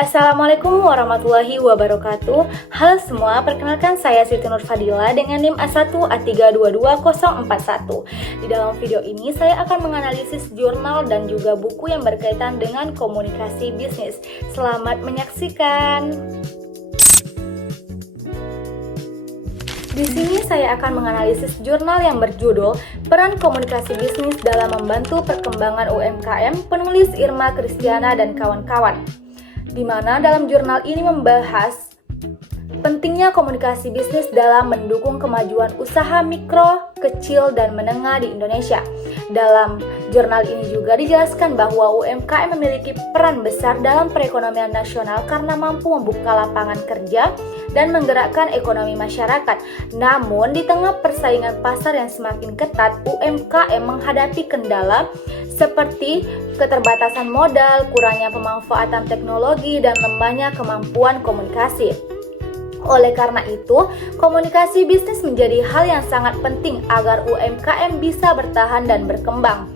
Assalamualaikum warahmatullahi wabarakatuh. Halo semua, perkenalkan saya Siti Nur Fadila dengan NIM A1A322041. Di dalam video ini saya akan menganalisis jurnal dan juga buku yang berkaitan dengan komunikasi bisnis. Selamat menyaksikan. Di sini saya akan menganalisis jurnal yang berjudul Peran Komunikasi Bisnis dalam Membantu Perkembangan UMKM, penulis Irma Kristiana dan kawan-kawan. Di mana dalam jurnal ini membahas pentingnya komunikasi bisnis dalam mendukung kemajuan usaha mikro, kecil, dan menengah di Indonesia. Dalam jurnal ini juga dijelaskan bahwa UMKM memiliki peran besar dalam perekonomian nasional karena mampu membuka lapangan kerja dan menggerakkan ekonomi masyarakat. Namun, di tengah persaingan pasar yang semakin ketat, UMKM menghadapi kendala seperti keterbatasan modal, kurangnya pemanfaatan teknologi, dan lemahnya kemampuan komunikasi. Oleh karena itu, komunikasi bisnis menjadi hal yang sangat penting agar UMKM bisa bertahan dan berkembang.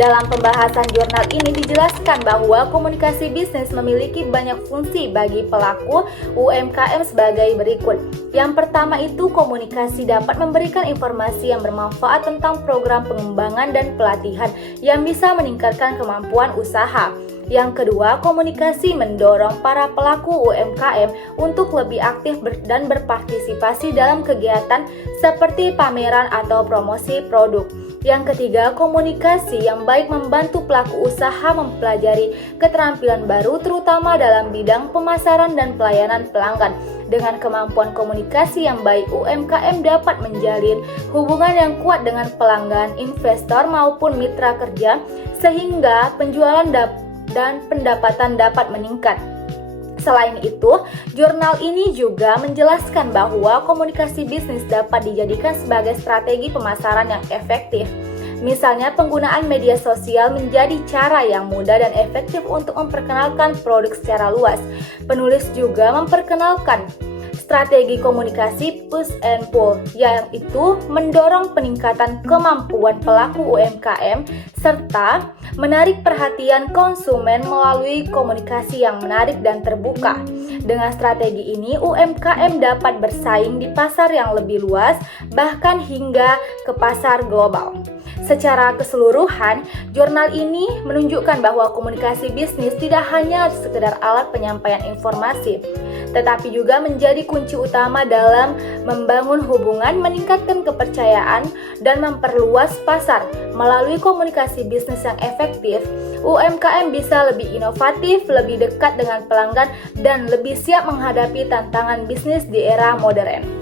Dalam pembahasan jurnal ini dijelaskan bahwa komunikasi bisnis memiliki banyak fungsi bagi pelaku UMKM sebagai berikut. Yang pertama itu, komunikasi dapat memberikan informasi yang bermanfaat tentang program pengembangan dan pelatihan yang bisa meningkatkan kemampuan usaha. Yang kedua, komunikasi mendorong para pelaku UMKM untuk lebih aktif dan berpartisipasi dalam kegiatan seperti pameran atau promosi produk. Yang ketiga, komunikasi yang baik membantu pelaku usaha mempelajari keterampilan baru terutama dalam bidang pemasaran dan pelayanan pelanggan. Dengan kemampuan komunikasi yang baik, UMKM dapat menjalin hubungan yang kuat dengan pelanggan, investor maupun mitra kerja sehingga penjualan dan pendapatan dapat meningkat. Selain itu, jurnal ini juga menjelaskan bahwa komunikasi bisnis dapat dijadikan sebagai strategi pemasaran yang efektif. Misalnya, penggunaan media sosial menjadi cara yang mudah dan efektif untuk memperkenalkan produk secara luas. Penulis juga memperkenalkan strategi komunikasi push and pull, yaitu mendorong peningkatan kemampuan pelaku UMKM serta menarik perhatian konsumen melalui komunikasi yang menarik dan terbuka. Dengan strategi ini, UMKM dapat bersaing di pasar yang lebih luas, bahkan hingga ke pasar global. Secara keseluruhan, jurnal ini menunjukkan bahwa komunikasi bisnis tidak hanya sekedar alat penyampaian informasi, tetapi juga menjadi kunci utama dalam membangun hubungan, meningkatkan kepercayaan, dan memperluas pasar. Melalui komunikasi bisnis yang efektif, UMKM bisa lebih inovatif, lebih dekat dengan pelanggan, dan lebih siap menghadapi tantangan bisnis di era modern.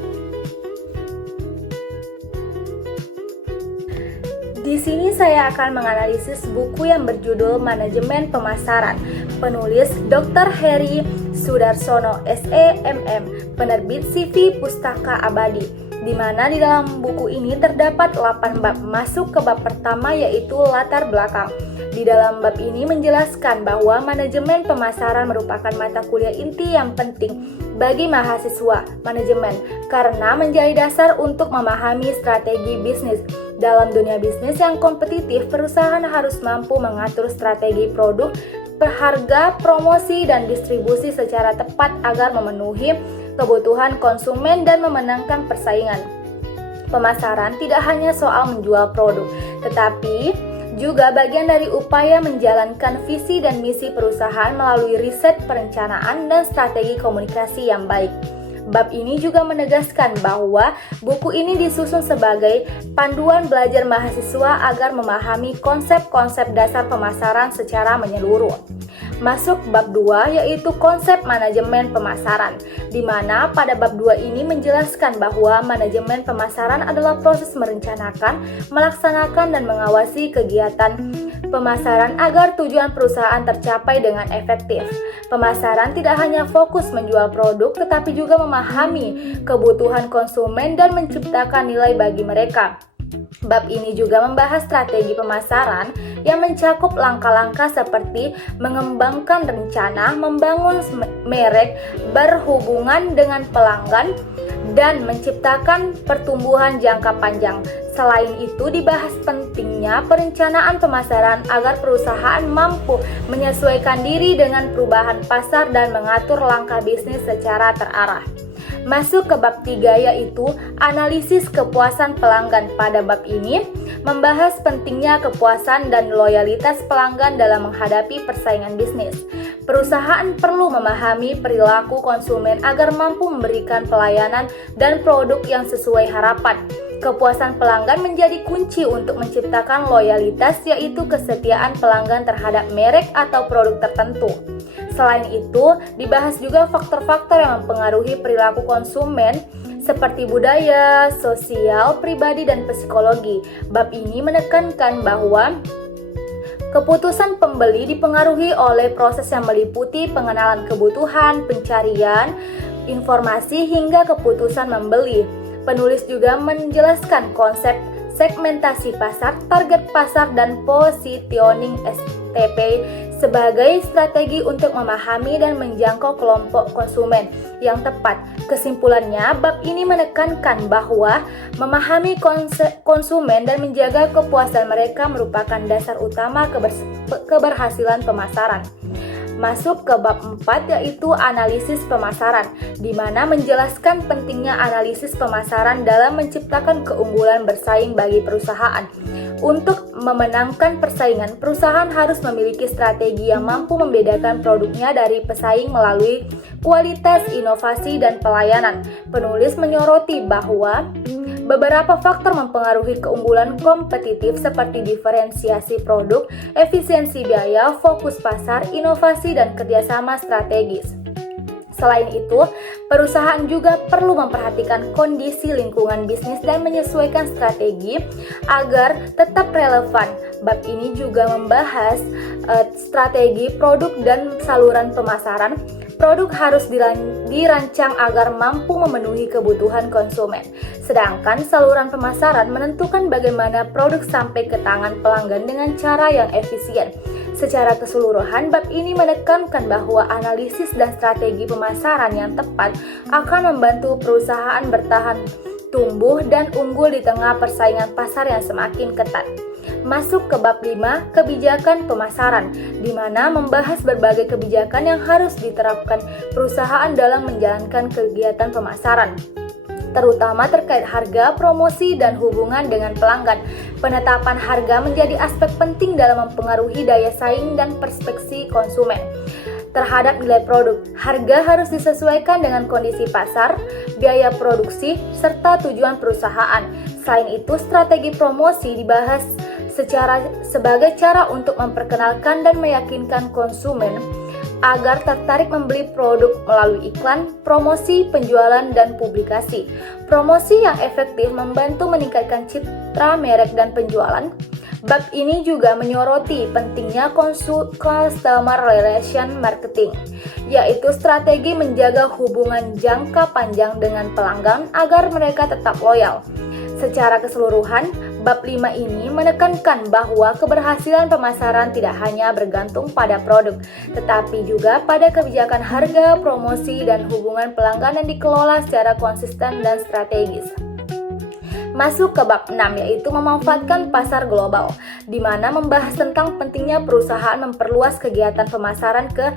Di sini saya akan menganalisis buku yang berjudul Manajemen Pemasaran, penulis Dr. Heri Sudarsono, SEMM, penerbit CV Pustaka Abadi, di mana di dalam buku ini terdapat 8 bab. Masuk ke bab pertama yaitu latar belakang. Di dalam bab ini menjelaskan bahwa manajemen pemasaran merupakan mata kuliah inti yang penting bagi mahasiswa manajemen karena menjadi dasar untuk memahami strategi bisnis. Dalam dunia bisnis yang kompetitif, perusahaan harus mampu mengatur strategi produk, harga, promosi, dan distribusi secara tepat agar memenuhi kebutuhan konsumen dan memenangkan persaingan. Pemasaran tidak hanya soal menjual produk, tetapi juga bagian dari upaya menjalankan visi dan misi perusahaan melalui riset, perencanaan, dan strategi komunikasi yang baik. Bab ini juga menegaskan bahwa buku ini disusun sebagai panduan belajar mahasiswa agar memahami konsep-konsep dasar pemasaran secara menyeluruh. Masuk bab 2 yaitu konsep manajemen pemasaran, di mana pada bab 2 ini menjelaskan bahwa manajemen pemasaran adalah proses merencanakan, melaksanakan, dan mengawasi kegiatan pemasaran agar tujuan perusahaan tercapai dengan efektif. Pemasaran tidak hanya fokus menjual produk, tetapi juga memahami kebutuhan konsumen dan menciptakan nilai bagi mereka. Bab ini juga membahas strategi pemasaran yang mencakup langkah-langkah seperti mengembangkan rencana, membangun merek, berhubungan dengan pelanggan, dan menciptakan pertumbuhan jangka panjang. Selain itu, dibahas penting pentingnya perencanaan pemasaran agar perusahaan mampu menyesuaikan diri dengan perubahan pasar dan mengatur langkah bisnis secara terarah. Masuk ke bab 3 yaitu analisis kepuasan pelanggan. Pada bab ini membahas pentingnya kepuasan dan loyalitas pelanggan dalam menghadapi persaingan bisnis. Perusahaan perlu memahami perilaku konsumen agar mampu memberikan pelayanan dan produk yang sesuai harapan. Kepuasan pelanggan menjadi kunci untuk menciptakan loyalitas, yaitu kesetiaan pelanggan terhadap merek atau produk tertentu. Selain itu, dibahas juga faktor-faktor yang mempengaruhi perilaku konsumen seperti budaya, sosial, pribadi, dan psikologi. Bab ini menekankan bahwa keputusan pembeli dipengaruhi oleh proses yang meliputi pengenalan kebutuhan, pencarian informasi, hingga keputusan membeli. Penulis juga menjelaskan konsep segmentasi pasar, target pasar, dan positioning STP sebagai strategi untuk memahami dan menjangkau kelompok konsumen yang tepat. Kesimpulannya, bab ini menekankan bahwa memahami konsumen dan menjaga kepuasan mereka merupakan dasar utama keberhasilan pemasaran. Masuk ke bab 4 yaitu analisis pemasaran, di mana menjelaskan pentingnya analisis pemasaran dalam menciptakan keunggulan bersaing bagi perusahaan. Untuk memenangkan persaingan, perusahaan harus memiliki strategi yang mampu membedakan produknya dari pesaing melalui kualitas, inovasi, dan pelayanan. Penulis menyoroti bahwa beberapa faktor mempengaruhi keunggulan kompetitif seperti diferensiasi produk, efisiensi biaya, fokus pasar, inovasi, dan kerjasama strategis. Selain itu, perusahaan juga perlu memperhatikan kondisi lingkungan bisnis dan menyesuaikan strategi agar tetap relevan. Bab ini juga membahas strategi produk dan saluran pemasaran. Produk harus dirancang agar mampu memenuhi kebutuhan konsumen. Sedangkan saluran pemasaran menentukan bagaimana produk sampai ke tangan pelanggan dengan cara yang efisien. Secara keseluruhan, bab ini menekankan bahwa analisis dan strategi pemasaran yang tepat akan membantu perusahaan bertahan, tumbuh, dan unggul di tengah persaingan pasar yang semakin ketat. Masuk ke bab 5, kebijakan pemasaran, di mana membahas berbagai kebijakan yang harus diterapkan perusahaan dalam menjalankan kegiatan pemasaran, terutama terkait harga, promosi, dan hubungan dengan pelanggan. Penetapan harga menjadi aspek penting dalam mempengaruhi daya saing dan perspektif konsumen terhadap nilai produk. Harga harus disesuaikan dengan kondisi pasar, biaya produksi, serta tujuan perusahaan. Selain itu, strategi promosi dibahas sebagai cara untuk memperkenalkan dan meyakinkan konsumen agar tertarik membeli produk melalui iklan, promosi, penjualan, dan publikasi. Promosi yang efektif membantu meningkatkan citra merek dan penjualan. Bab ini juga menyoroti pentingnya customer relation marketing, yaitu strategi menjaga hubungan jangka panjang dengan pelanggan agar mereka tetap loyal. Secara keseluruhan, bab 5 ini menekankan bahwa keberhasilan pemasaran tidak hanya bergantung pada produk, tetapi juga pada kebijakan harga, promosi, dan hubungan pelanggan yang dikelola secara konsisten dan strategis. Masuk ke bab 6 yaitu memanfaatkan pasar global, di mana membahas tentang pentingnya perusahaan memperluas kegiatan pemasaran ke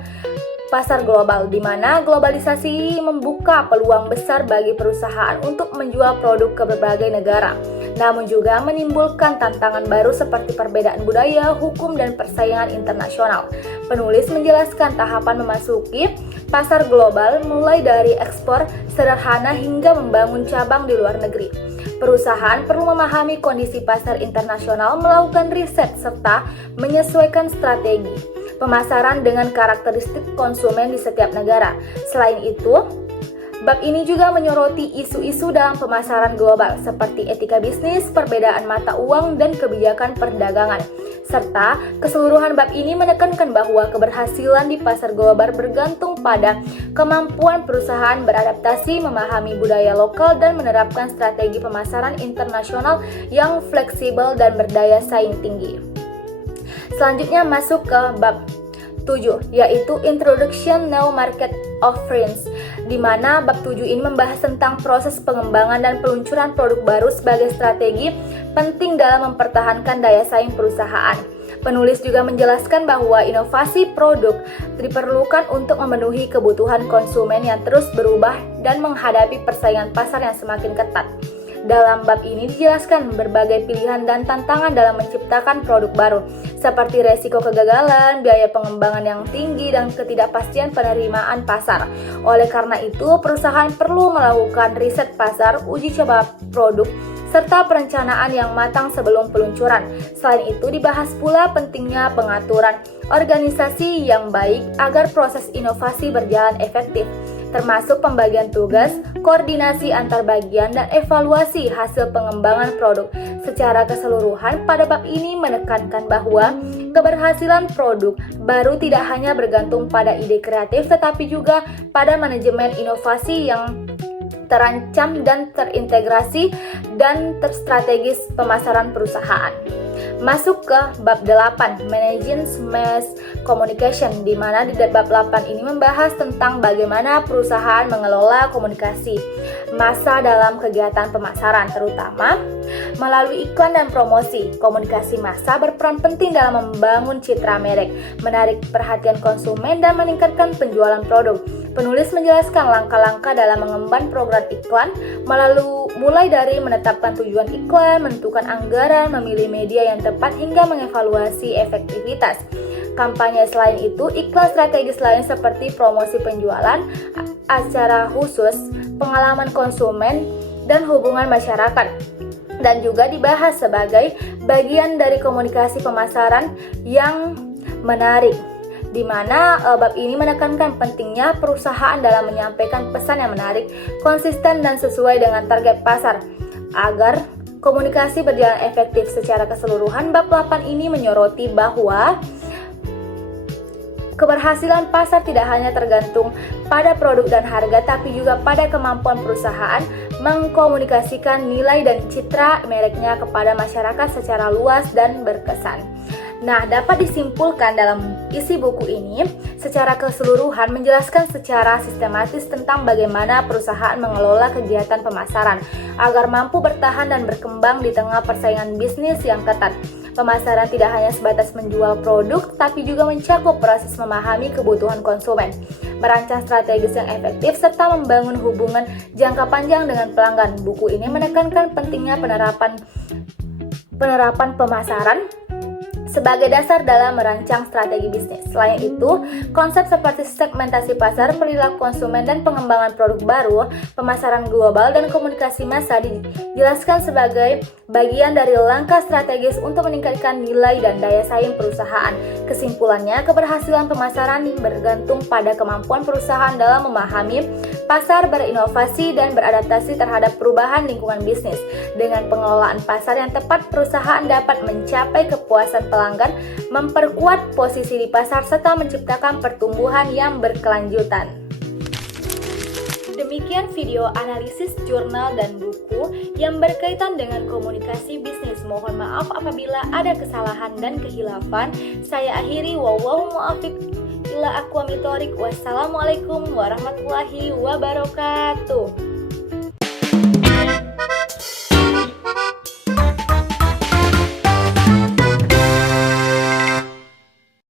pasar global, di mana globalisasi membuka peluang besar bagi perusahaan untuk menjual produk ke berbagai negara, namun juga menimbulkan tantangan baru seperti perbedaan budaya, hukum, dan persaingan internasional. Penulis menjelaskan tahapan memasuki pasar global mulai dari ekspor sederhana hingga membangun cabang di luar negeri. Perusahaan perlu memahami kondisi pasar internasional, melakukan riset, serta menyesuaikan strategi pemasaran dengan karakteristik konsumen di setiap negara. Selain itu, bab ini juga menyoroti isu-isu dalam pemasaran global seperti etika bisnis, perbedaan mata uang, dan kebijakan perdagangan. Serta keseluruhan bab ini menekankan bahwa keberhasilan di pasar global bergantung pada kemampuan perusahaan beradaptasi, memahami budaya lokal, dan menerapkan strategi pemasaran internasional yang fleksibel dan berdaya saing tinggi. Selanjutnya masuk ke bab 7, yaitu Introduction New Market Offerings, di mana bab 7 ini membahas tentang proses pengembangan dan peluncuran produk baru sebagai strategi penting dalam mempertahankan daya saing perusahaan. Penulis juga menjelaskan bahwa inovasi produk diperlukan untuk memenuhi kebutuhan konsumen yang terus berubah dan menghadapi persaingan pasar yang semakin ketat. Dalam bab ini dijelaskan berbagai pilihan dan tantangan dalam menciptakan produk baru, seperti resiko kegagalan, biaya pengembangan yang tinggi, dan ketidakpastian penerimaan pasar. Oleh karena itu, perusahaan perlu melakukan riset pasar, uji coba produk, serta perencanaan yang matang sebelum peluncuran. Selain itu, dibahas pula pentingnya pengaturan organisasi yang baik agar proses inovasi berjalan efektif, termasuk pembagian tugas, koordinasi antar bagian, dan evaluasi hasil pengembangan produk. Secara keseluruhan, pada bab ini menekankan bahwa keberhasilan produk baru tidak hanya bergantung pada ide kreatif, tetapi juga pada manajemen inovasi yang terancam dan terintegrasi dan terstrategis pemasaran perusahaan. Masuk ke bab 8, Managing Mass Communication, di mana di bab 8 ini membahas tentang bagaimana perusahaan mengelola komunikasi massa dalam kegiatan pemasaran, terutama melalui iklan dan promosi. Komunikasi massa berperan penting dalam membangun citra merek, menarik perhatian konsumen, dan meningkatkan penjualan produk. Penulis menjelaskan langkah-langkah dalam mengemban program iklan, mulai dari menetapkan tujuan iklan, menentukan anggaran, memilih media yang tepat, hingga mengevaluasi efektivitas kampanye. Selain itu, iklan strategis lain seperti promosi penjualan, acara khusus, pengalaman konsumen, dan hubungan masyarakat, dan juga dibahas sebagai bagian dari komunikasi pemasaran yang menarik, di mana bab ini menekankan pentingnya perusahaan dalam menyampaikan pesan yang menarik, konsisten, dan sesuai dengan target pasar agar komunikasi berjalan efektif. Secara keseluruhan, bab 8 ini menyoroti bahwa keberhasilan pasar tidak hanya tergantung pada produk dan harga, tapi juga pada kemampuan perusahaan mengkomunikasikan nilai dan citra mereknya kepada masyarakat secara luas dan berkesan. Nah, dapat disimpulkan dalam isi buku ini, secara keseluruhan menjelaskan secara sistematis tentang bagaimana perusahaan mengelola kegiatan pemasaran agar mampu bertahan dan berkembang di tengah persaingan bisnis yang ketat. Pemasaran tidak hanya sebatas menjual produk, tapi juga mencakup proses memahami kebutuhan konsumen, merancang strategis yang efektif, serta membangun hubungan jangka panjang dengan pelanggan. Buku ini menekankan pentingnya penerapan pemasaran sebagai dasar dalam merancang strategi bisnis. Selain itu, konsep seperti segmentasi pasar, perilaku konsumen, dan pengembangan produk baru, pemasaran global, dan komunikasi massa dijelaskan sebagai bagian dari langkah strategis untuk meningkatkan nilai dan daya saing perusahaan. Kesimpulannya, keberhasilan pemasaran bergantung pada kemampuan perusahaan dalam memahami pasar, berinovasi, dan beradaptasi terhadap perubahan lingkungan bisnis. Dengan pengelolaan pasar yang tepat, perusahaan dapat mencapai kepuasan pelanggan, memperkuat posisi di pasar, serta menciptakan pertumbuhan yang berkelanjutan. Demikian video analisis jurnal dan buku yang berkaitan dengan komunikasi bisnis. Mohon maaf apabila ada kesalahan dan kehilafan. Saya akhiri, wallahu muwaffiq ila aqwamit thoriq. Wassalamualaikum warahmatullahi wabarakatuh.